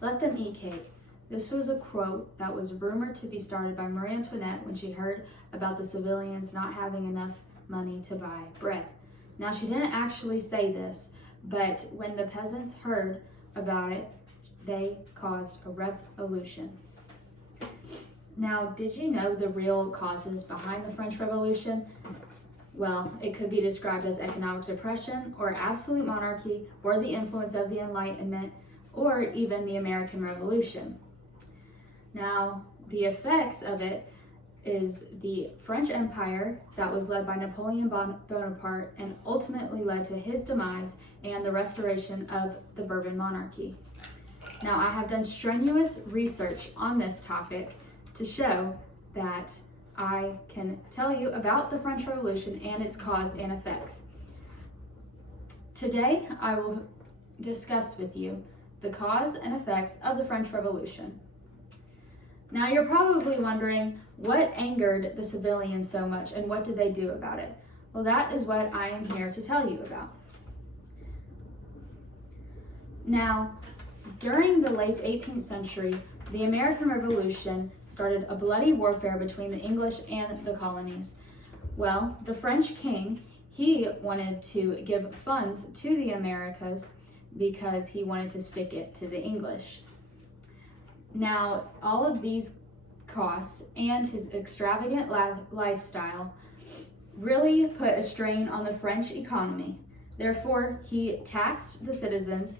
Let them eat cake. This was a quote that was rumored to be started by Marie Antoinette when she heard about the civilians not having enough money to buy bread. Now, she didn't actually say this, but when the peasants heard about it, they caused a revolution. Now, did you know the real causes behind the French Revolution? Well, it could be described as economic depression, or absolute monarchy, or the influence of the Enlightenment, or even the American Revolution. Now, the effects of it is the French Empire that was led by Napoleon Bonaparte and ultimately led to his demise and the restoration of the Bourbon monarchy. Now, I have done strenuous research on this topic to show that I can tell you about the French Revolution and its cause and effects. Today, I will discuss with you the cause and effects of the French Revolution. Now, you're probably wondering what angered the civilians so much and what did they do about it? Well, that is what I am here to tell you about. Now, during the late 18th century, the American Revolution started a bloody warfare between the English and the colonies. Well, the French king, he wanted to give funds to the Americas because he wanted to stick it to the English. Now, all of these costs and his extravagant lifestyle really put a strain on the French economy. Therefore, he taxed the citizens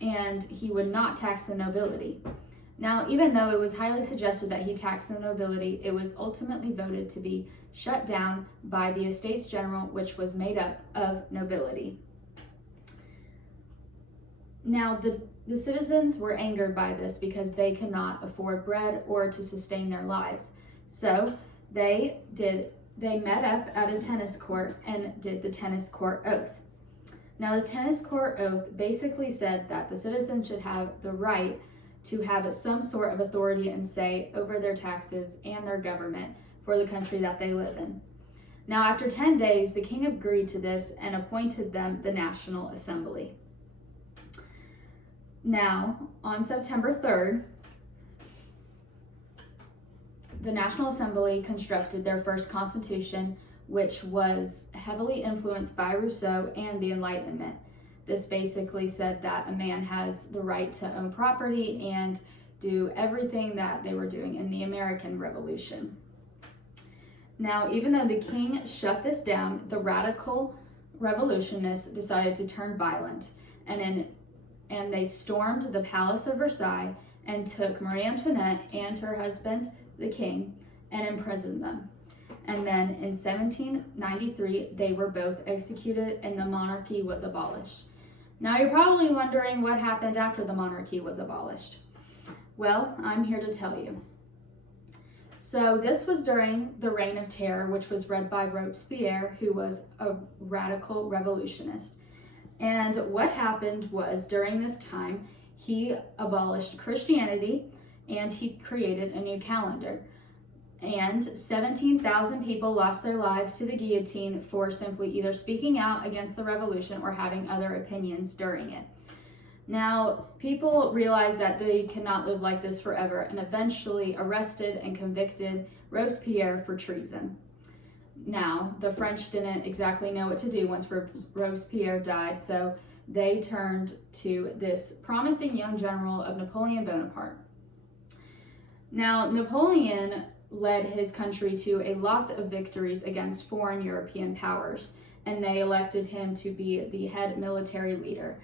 and he would not tax the nobility. Now, even though it was highly suggested that he tax the nobility, it was ultimately voted to be shut down by the Estates General, which was made up of nobility. Now, the citizens were angered by this because they could not afford bread or to sustain their lives. So they met up at a tennis court and did the tennis court oath. Now, this tennis court oath basically said that the citizens should have the right to have some sort of authority and say over their taxes and their government for the country that they live in. Now, after 10 days, the king agreed to this and appointed them the National Assembly. Now, on September 3rd, the National Assembly constructed their first constitution, which was heavily influenced by Rousseau and the Enlightenment. This basically said that a man has the right to own property and do everything that they were doing in the American Revolution. Now, even though the king shut this down, the radical revolutionists decided to turn violent, and they stormed the Palace of Versailles and took Marie Antoinette and her husband, the king, and imprisoned them. And then in 1793, they were both executed and the monarchy was abolished. Now, you're probably wondering what happened after the monarchy was abolished. Well, I'm here to tell you. So this was during the Reign of Terror, which was led by Robespierre, who was a radical revolutionist. And what happened was, during this time, he abolished Christianity and he created a new calendar. And 17,000 people lost their lives to the guillotine for simply either speaking out against the revolution or having other opinions during it. Now, people realized that they cannot live like this forever and eventually arrested and convicted Robespierre for treason. Now, the French didn't exactly know what to do once Robespierre died, so they turned to this promising young general of Napoleon Bonaparte. Now, Napoleon led his country to a lot of victories against foreign European powers, and they elected him to be the head military leader.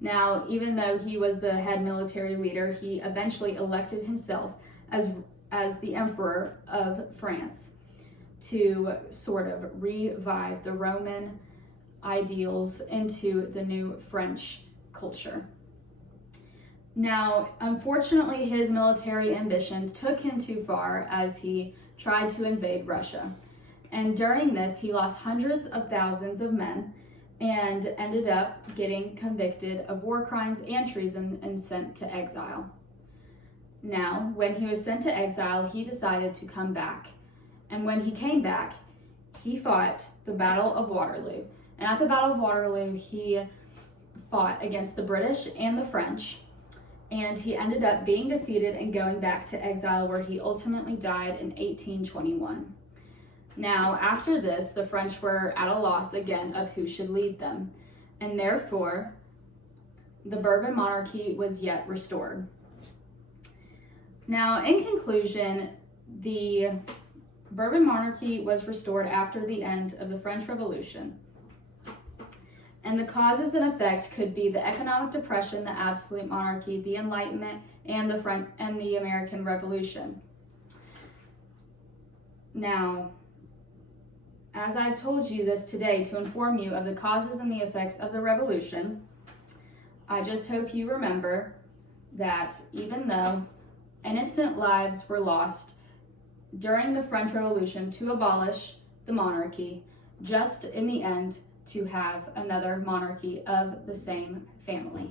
Now, even though he was the head military leader, he eventually elected himself as the Emperor of France to sort of revive the Roman ideals into the new French culture. Now, unfortunately, his military ambitions took him too far as he tried to invade Russia. And during this, he lost hundreds of thousands of men and ended up getting convicted of war crimes and treason and sent to exile. Now, when he was sent to exile, he decided to come back. And when he came back, he fought the Battle of Waterloo. And at the Battle of Waterloo, he fought against the British and the French. and he ended up being defeated and going back to exile, where he ultimately died in 1821. Now, after this, the French were at a loss again of who should lead them, and therefore the Bourbon monarchy was yet restored. Now, in conclusion, the Bourbon monarchy was restored after the end of the French Revolution. And the causes and effects could be the economic depression, the absolute monarchy, the Enlightenment, and the American Revolution. Now, as I've told you this today to inform you of the causes and the effects of the revolution, I just hope you remember that even though innocent lives were lost during the French Revolution to abolish the monarchy, just in the end to have another monarchy of the same family.